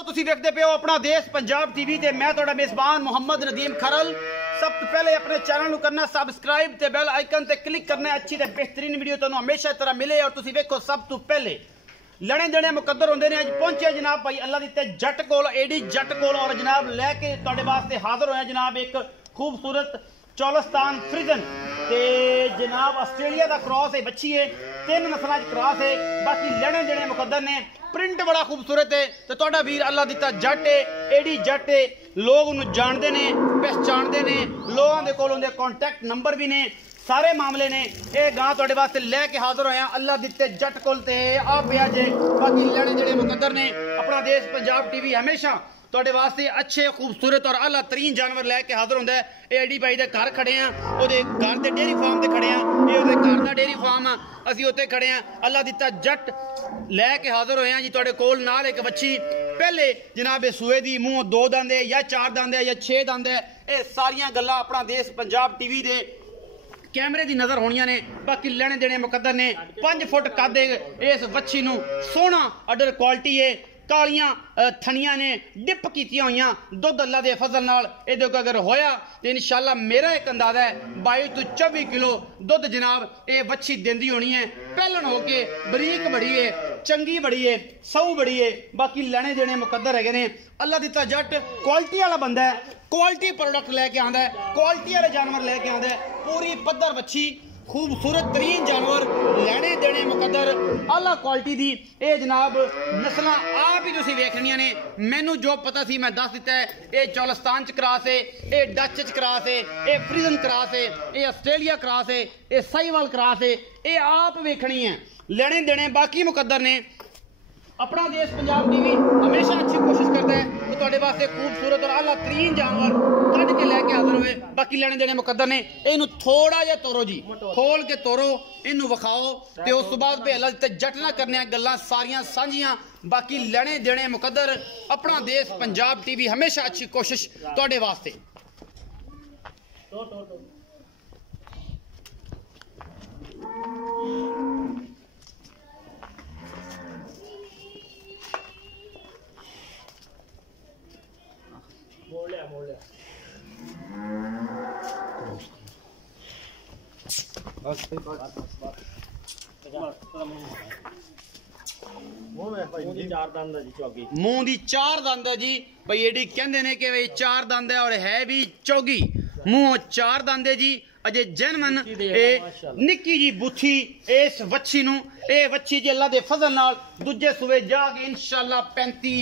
दोस्तों तुसी देखते पे हो अपना देश पंजाब टीवी ते मैं तुहाडा मेजबान मोहम्मद नदीम खरल। सब तो पहले अपने चैनल करना सबसक्राइब ते बेल आइकन ते क्लिक करना। अच्छी ते बेहतरीन वीडियो तुहानू हमेशा तरह मिले और तुसी वेखो सब तो पहले लड़े देने मुकद्दर होंदे ने। अज पहुंचे जनाब भाई अल्लाह दी जट कोल एडी जट कोल और जनाब लैके तुहाडे वास्ते हाजिर होया जनाब एक खूबसूरत चौलस्तान फ्रिजन ते जनाब आस्ट्रेलिया का क्रॉस है, बच्ची है, 3 नस्लों क्रॉस है। बाकी लड़े देने मुकद्दर ने, प्रिंट बड़ा खूबसूरत है। तो तुहाडा वीर अल्लाह दिता जट है, एडी जट है, लोग उन्हें जानते ने, पहचानते ने, लोगों के कोल उनके कॉन्टैक्ट नंबर भी ने, सारे मामले ने। यह गां तुहाडे वास्ते लैके हाजिर होया अल्लाह दिते जट कोल ते आ पिया जे। बाकी लड़े देने मुकद्दर ने। अपना देश पंजाब टीवी हमेशा तुहाडे वास्ते अच्छे खूबसूरत और आला तरीन जानवर लैके हाजिर होंदा है। ये एडी भाई दे घर खड़े हैं, ओदे घर दे डेयरी फार्म ते खड़े हैं। ये ओदे घर दा डेयरी फार्म आ, असीं उत्ते खड़े हैं। अल्लाह दिता जट लैके हाजिर होए हैं जी तुहाडे कोल नाल एक बच्ची पहले जनाब सूए दी, मूंह 2 दंद है या 4 दंद है या 6 दंद है। ये सारियां गल्लां अपना देश पंजाब टीवी दे कैमरे की नजर होनिया ने। बाकी लेने देने मुकद्दर ने। 5 फुट कद इस बच्ची नूं सोहना अडर क्वालिटी है। कालियां थनियां ने डिप कीतियां होइयां दुध अल्लाह दे फजल नाल। इहदे को अगर होया तो इंशाल्लाह मेरा एक अंदाजा है 22 तो 24 किलो दुध जनाब ये बच्ची देंदी होनी है। पहलन होके बरीक बड़ी है, चंगी बड़ी है, सऊ बड़ी है। बाकी लेने देने मुकद्दर है ने। अल्लाह दिता जट क्वालिटी वाला बंदा है, क्वालिटी प्रोडक्ट लैके आंदा है, क्वालिटी वाले जानवर लैके आंदा है। पूरी पद्धर बच्ची, खूबसूरत तरीन जानवर, लेने देने मुकद्दर, आला क्वालिटी दी। ये जनाब नस्ल आप ही तुसीं वेखनियां ने। मैनू जो पता सी मैं दस दिता है। ये चौलस्तान च क्रॉस है, ये डच च क्रॉस है, ये फ्रिजन क्रॉस है, ये आस्ट्रेलिया क्रॉस है, ये साहिवाल क्रॉस है। ये आप वेखनी है लेने देने। बाकी मुकद्दर ने। अपना देश पंजाब टीवी हमेशा अच्छी कोशिश करता है कि तुहाडे वास्ते खूबसूरत और आला तरीन जानवर कढ के लैके हाजिर होए। बाकी लेने देने मुकद्दर ने। इनू थोड़ा जिहा तोरो जी, खोल के तोरो, इनू विखाओ ते उस बाद पे अल्लाह ते जट ना करने गल्लां सारियां सांझियां। बाकी लेने देने मुकद्दर। अपना देश पंजाब टीवी हमेशा अच्छी कोशिश तुहाडे वास्ते। मूंह दी 4 दंद है जी भाई। एडी कहंदे ने कि 4 दंद है और है भी चौगी। मूंह 4 दंद है जी। अजे जैनवन निक्की जी बुथी इस वच्छी नूं। ये वच्छी जी अल्लाह दे फजल नाल दूजे सूबे जाके इंशाल्लाह 35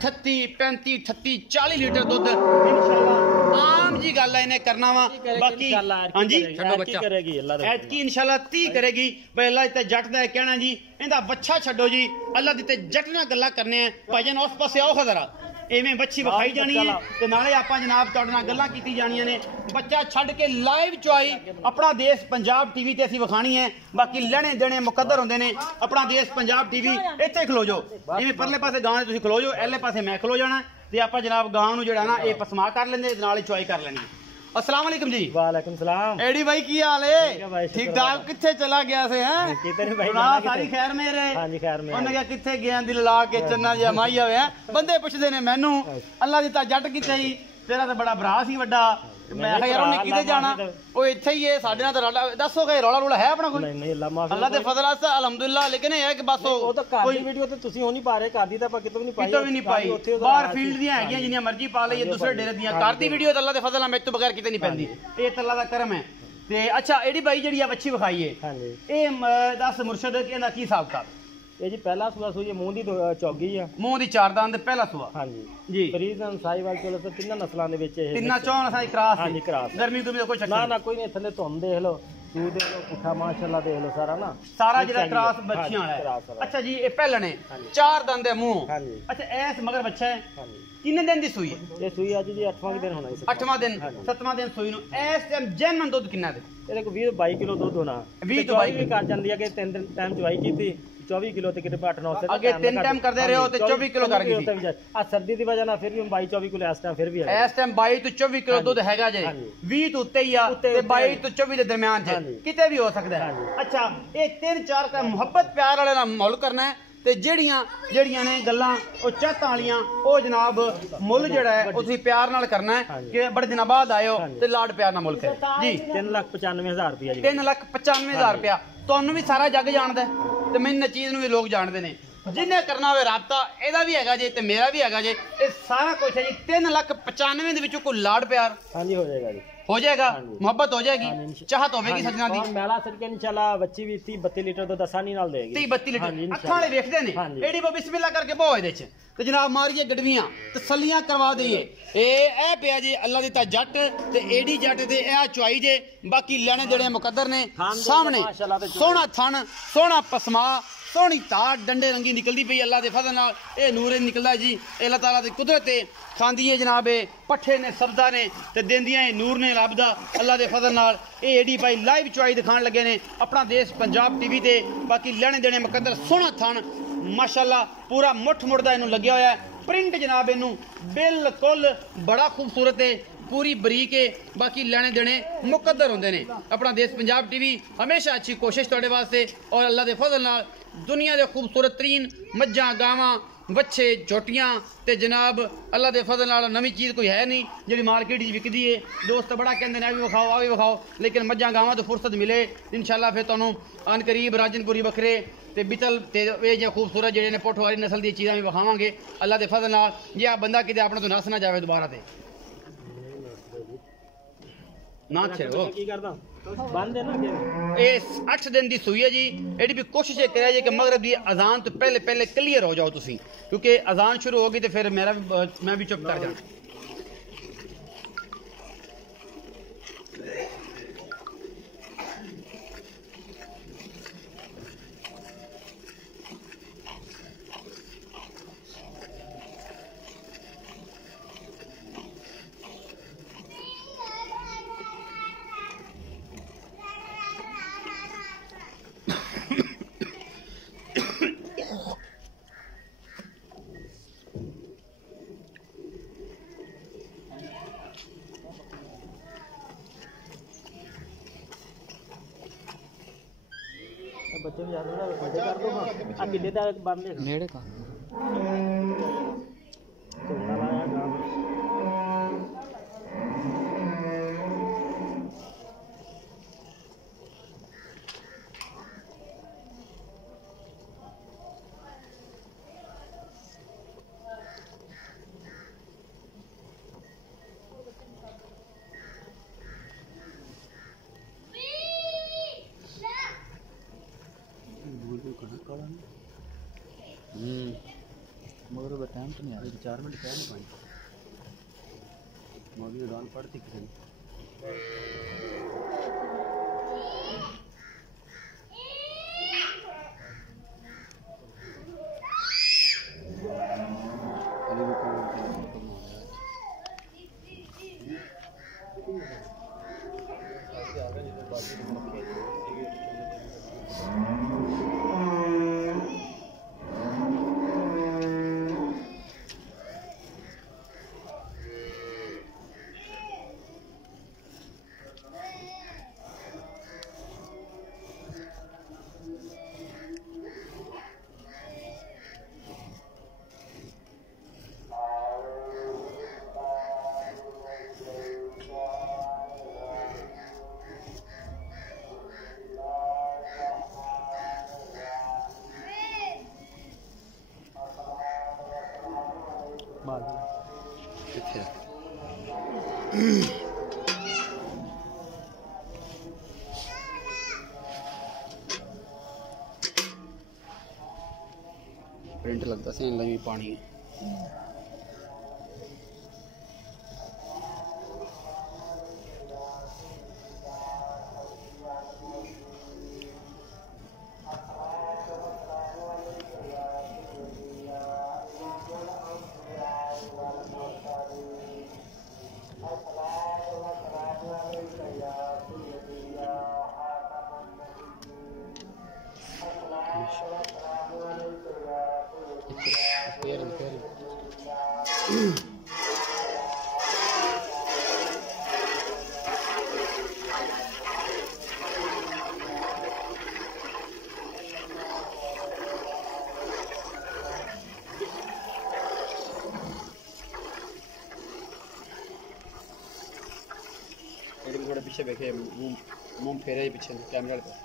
38 40 लीटर दुध इंशाल्लाह आम जी गल है इन्हें करना वा। बाकी हां जी छड्डो बच्चा ऐतकी इंशाल्लाह 30 करेगी भाई। अल्लाह ते जट दा कहना जी इंदा बच्चा छड्डो जी। अल्लाह दी ते जट नाल गल्लां करने हैं। भाईजान उस पासे आओ खजरा एवें बच्ची विखाई जानी है ते नाले आपां जनाब तुहाडे नाल गल्लां कीती जानियां ने। बच्चा छड्ड के लाइव चुआई अपना देश पंजाब टीवी ते असीं विखाणी है। बाकी लेने देने मुकद्दर होंदे ने। अपना देश पंजाब टीवी इत्थे खलो जाओ, इवें परले पासे गां दे तुसीं खलो जाओ, एले पासे मैं खलो जाना ते आपां जनाब गां नूं जिहड़ा ना ये पसमा कर लेंदे नाल ही चुआई कर लेनी। अस्सलाम वालेकुम जी। वालेकुम सलाम। एडी भाई की हाल है? ठीक ठाक। किथे चला गया से हैं? सारी खैर मेरे? हां जी खैर मेरे। उन्हें क्या किथे गया दिल ला के चन्ना जिहा माई होवे हैं। बंदे पुछदे ने मैनू अल्लाह दिता जट किथे ही? तेरा तो बड़ा भरा सी वड्डा। मैं कहा यार उन्हें किते जाना? ओ इत्थे ही है साडे नाल ते रौला। दसो के रौला रूला है अपना कोई? नहीं अल्लाह माफी। अल्लाह दे फजल से अल्हम्दुलिल्लाह। लेकिन ये है कि बस ओ तो कोई वीडियो ते तुसी हो नहीं पा रहे, कर दी तां कितों भी नहीं पाई, कितों भी नहीं पाई। बाहर फील्ड दी हैगियां जिन्नियां मर्जी पा लईए दूसरे डेरे दियां। कर दी वीडियो ते अल्लाह दे फजल नाल मेरे तो बगैर किते नहीं पैंदी। ये ते अल्लाह दा करम है। ते अच्छा एडी भाई जेहड़ी आ बच्ची विखाई है, हां जी, ए दस मुर्शद कि इहदा की हिसाब किताब? ये जी पहला सूआ सूई मूंह दी चौगी है। मूंह दी 4 दंद पहला सूआ। हां जी जी। फ्रीजन साहिवाल चलो तो 3 नस्लां दे विच है। 3 4 नस्लां क्रॉस। हां जी क्रॉस। गर्मी तो कोई चक्कर ना ना कोई नहीं। थले धुंद देख लो, सूद देख लो, पुठा माशाल्लाह देख लो सारा ना सारा जेड़ा क्रॉस बच्चियां वाला है। अच्छा जी ये पहले ने 4 दंद है मुंह। हां जी। अच्छा ऐस मगर बच्चा है। हां जी। किन्ने दिन दी सूई है? ये सूई आज जी 8वां दिन होना है। 8वां दिन 7वां दिन सूई नु। ऐस टाइम जैनन दुध किन्ना दे? ਇਹਦੇ ਕੋ 20 22 ਕਿਲੋ ਦੁੱਧ ਹੋਣਾ। 20 ਤੋਂ 22 ਵੀ ਕਰ ਜਾਂਦੀ ਹੈ ਕਿ 3 ਦਿਨ ਟਾਈਮ ਚਵਾਈ ਕੀਤੀ 24 ਕਿਲੋ ਤੇ ਕਿਤੇ 8 9 ਸੇ ਅੱਗੇ 3 ਟਾਈਮ ਕਰਦੇ ਰਹੇ ਹੋ ਤੇ 24 ਕਿਲੋ ਕਰ ਗਈ ਸੀ। ਆ ਸਰਦੀ ਦੀ ਵਜ੍ਹਾ ਨਾਲ ਫਿਰ ਵੀ 22 24 ਕਿਲੋ ਇਸ ਟਾਈਮ ਫਿਰ ਵੀ ਹੈ। ਇਸ ਟਾਈਮ 22 ਤੋਂ 24 ਕਿਲੋ ਦੁੱਧ ਹੈਗਾ ਜੇ। 20 ਤੋਂ ਉੱਤੇ ਹੀ ਆ ਤੇ 22 ਤੋਂ 24 ਦੇ ਦਰਮਿਆਨ ਚ ਕਿਤੇ ਵੀ ਹੋ ਸਕਦਾ ਹੈ। ਅੱਛਾ ਇਹ 3 4 का मोहब्बत प्यार वाले ना माहौल करना है ਤੇ ਜਿਹੜੀਆਂ ਨੇ ਗੱਲਾਂ ਉਹ ਚਾਹਤਾਂ ਵਾਲੀਆਂ ਉਹ ਜਨਾਬ ਮੁੱਲ ਜਿਹੜਾ ਹੈ ਉਹ ਤੁਸੀਂ ਪਿਆਰ ਨਾਲ ਕਰਨਾ ਹੈ ਕਿ ਬੜੇ ਦਿਨਾਂ ਬਾਅਦ ਆਇਓ ਤੇ ਲਾਡ ਪਿਆਰ ਨਾਲ ਮੁੱਲ ਕਰੇ ਜੀ 3,95,000 रुपया जी 3,95,000 रुपया ਤੁਹਾਨੂੰ ਵੀ ਸਾਰਾ ਜੱਗ ਜਾਣਦਾ ਤੇ ਮੈਨੂੰ ਚੀਜ਼ ਨੂੰ ਵੀ ਲੋਕ ਜਾਣਦੇ ਨੇ जिन्हें करना हो राबता एदा भी हैगा जे ते मेरा भी हैगा जे ये सारा कुछ है जी 3,95,000 दे विचों कोई लाड प्यार हाँ जी हो जाएगा जी हो जाएगा मोहब्बत हो जाएगी चाहत होगी सजना दी मेला सदके इंशाल्लाह बच्ची भी 30-32 लीटर तो आसानी नाल देगी 30-32 लीटर अखां वाले देखदे ने एडी बो बिस्मिल्लाह करके बो इहदे च ते जनाब मारिए गडवियां तसल्लियां करवा दईए ए पिया जी अल्लाह दी ता जट ते एडी जट ते ए चुआई जे बाकी लेने देने मुकद्दर ने सामने सोहना थन सोहना पसमा सोहनी तार डंडे रंगी निकलती पई अल्लाह के फजल नाल ये नूर निकलदा जी अल्लाह ताला की कुदरत खांदी है जनाब पट्ठे ने सब्जा ने ते देंदियां नूर ने रब दा अल्लाह के फजल नाल ये एडी भाई लाइव चुआई दिखाण लगे ने अपना देश पंजाब टीवी ते बाकी लेने देने मुकद्दर सोहना थन माशाअल्लाह पूरा मुठ मुड़दा इनू लग्या होया है प्रिंट जनाब इनू बिल्कुल बड़ा खूबसूरत है पूरी बरीक है बाकी लेने देने मुकद्दर होंदे ने अपना देश पंजाब टीवी हमेशा अच्छी कोशिश तुहाडे वास्ते और अल्लाह के फजल नाल दुनिया के खूबसूरत तरीन मज्जां गावां बच्चे झोटियां ते जनाब अल्लाह के फजल नाल नवी चीज़ कोई है नहीं जी मार्केट विकदी है दोस्त बड़ा कहते हैं भी विखाओ आ भी विखाओ लेकिन मज्जां गावां तो फुर्सत मिले इंशाल्लाह फिर तुहानूं अन करीब राजनपुरी बकरे ते बितल ते ये खूबसूरत जेडे ने पोठवारी नस्ल दी चीज़ां भी विखावांगे अल्लाह के फजल नाल जे आ बंदा किते अपने तो नस ना जावे दोबारा ते ना छेड़ो की करदा बंद है ना ये 8 दिन की सूई है जी एडी भी कोशिश करे जी कि मगरब की अजान तो पहले पहले क्लियर हो जाओ तुसी क्योंकि अजान शुरू होगी तो फिर मैं भी चुप कर जाना बच्चे भी ज्यादा बड़े कर दो आ किले दा बंद है नेड़े का चलता लाया काम मगर वो टाइम तो नहीं आ रहा 4 मिनट क्या नहीं पानी मौलवी डाल पड़ती किसी प्रिंट लगता से लगी पानी पीछे देखे मुंह फेरे पीछे कैमरे पे।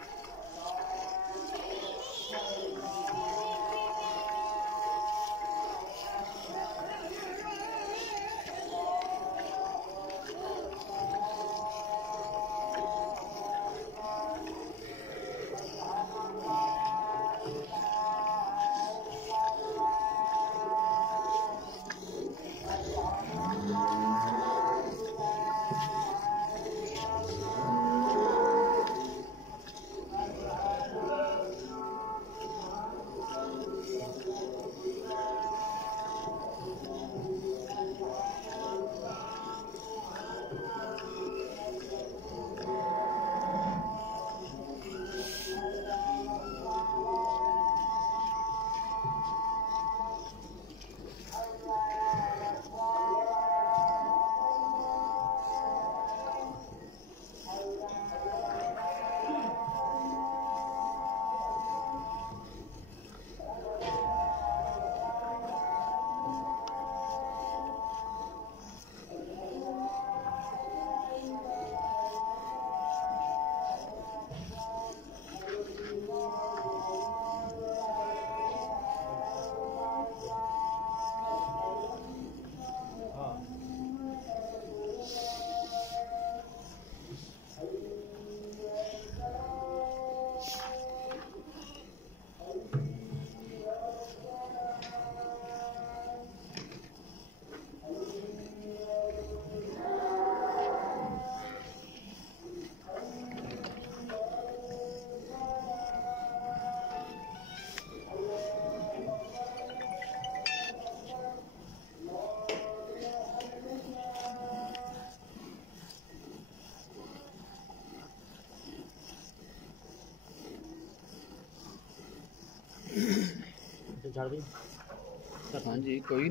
हाँ जी कोई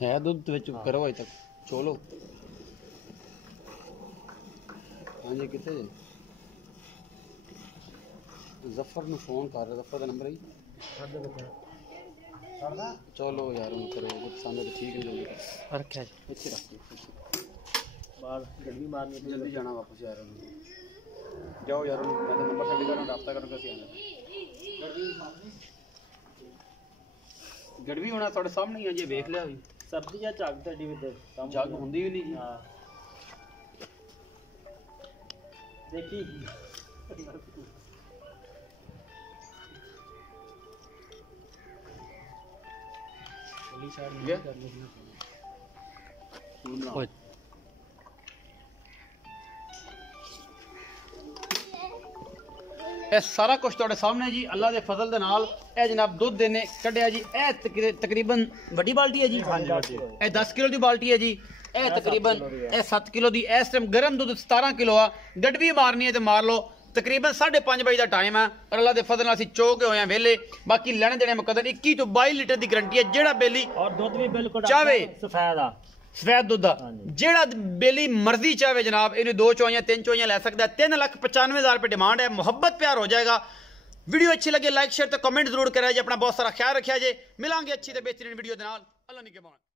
है दूध करो अज तक चोलो। हाँ जी कितने जफर ने फोन कर रहा, जफर का नंबर ही चलो यार करो पसंद है तो ठीक है। जल्दी रखा इतने गड्डी मारनी जल्दी जाना वापस यार जाओ यार मैं तो नंबर सेंड करना रब्ता करूँगा गड़वी होना थोड़े सामने ही है जी वेख लिया भी सर्दी या जग ढी जग होंगी भी नहीं जी। हाँ देखी ਇਹ ਸਾਰਾ ਕੁਝ ਤੁਹਾਡੇ ਸਾਹਮਣੇ ਜੀ ਅੱਲਾ ਦੇ ਫਜ਼ਲ ਦੇ ਨਾਲ। ਇਹ ਜਨਾਬ ਦੁੱਧ ਦੇ ਨੇ ਕੱਢਿਆ ਜੀ। ਇਹ ਤਕਰੀਬਨ ਵੱਡੀ ਬਾਲਟੀ ਹੈ ਜੀ, ਇਹ 10 ਕਿਲੋ ਦੀ ਬਾਲਟੀ ਹੈ ਜੀ। ਇਹ ਤਕਰੀਬਨ ਇਹ 7 ਕਿਲੋ ਦੀ ਇਸ ਟਾਈਮ ਗਰਮ ਦੁੱਧ 17 ਕਿਲੋ ਆ। ਗੜਵੀ ਮਾਰਨੀ ਹੈ ਤੇ ਮਾਰ ਲਓ। ਤਕਰੀਬਨ 5:30 ਵਜੇ ਦਾ ਟਾਈਮ ਹੈ ਔਰ ਅੱਲਾ ਦੇ ਫਜ਼ਲ ਨਾਲ ਅਸੀਂ ਚੋਕੇ ਹੋਏ ਆ ਵੇਲੇ। ਬਾਕੀ ਲੈਣੇ ਦੇਣੇ ਮੁਕੱਦਰ 21 ਤੋਂ 22 ਲੀਟਰ ਦੀ ਗਰੰਟੀ ਹੈ। ਜਿਹੜਾ ਬੇਲੀ ਔਰ ਦੁੱਧ ਵੀ ਬਿਲਕੁਲ ਚਾਵੇ ਸਫੈਦ ਆ, ਸਫੈਦ ਦੁੱਧ ਆ, ਜਿਹੜਾ ਬੇਲੀ ਮਰਜ਼ੀ ਚਾਵੇ ਜਨਾਬ ਇਹਨੂੰ 2 ਚੋਈਆਂ 3 ਚੋਈਆਂ ਲੈ ਸਕਦਾ। 3,95,000 रुपये डिमांड है। मोहब्बत प्यार हो जाएगा। वीडियो अच्छी लगे लाइक शेयर तो कमेंट जरूर करें जी। अपना बहुत सारा ख्याल रखा जे। मिलांगे अच्छी तो बेहतरीन वीडियो के नाल। अल्लाह निगहबान।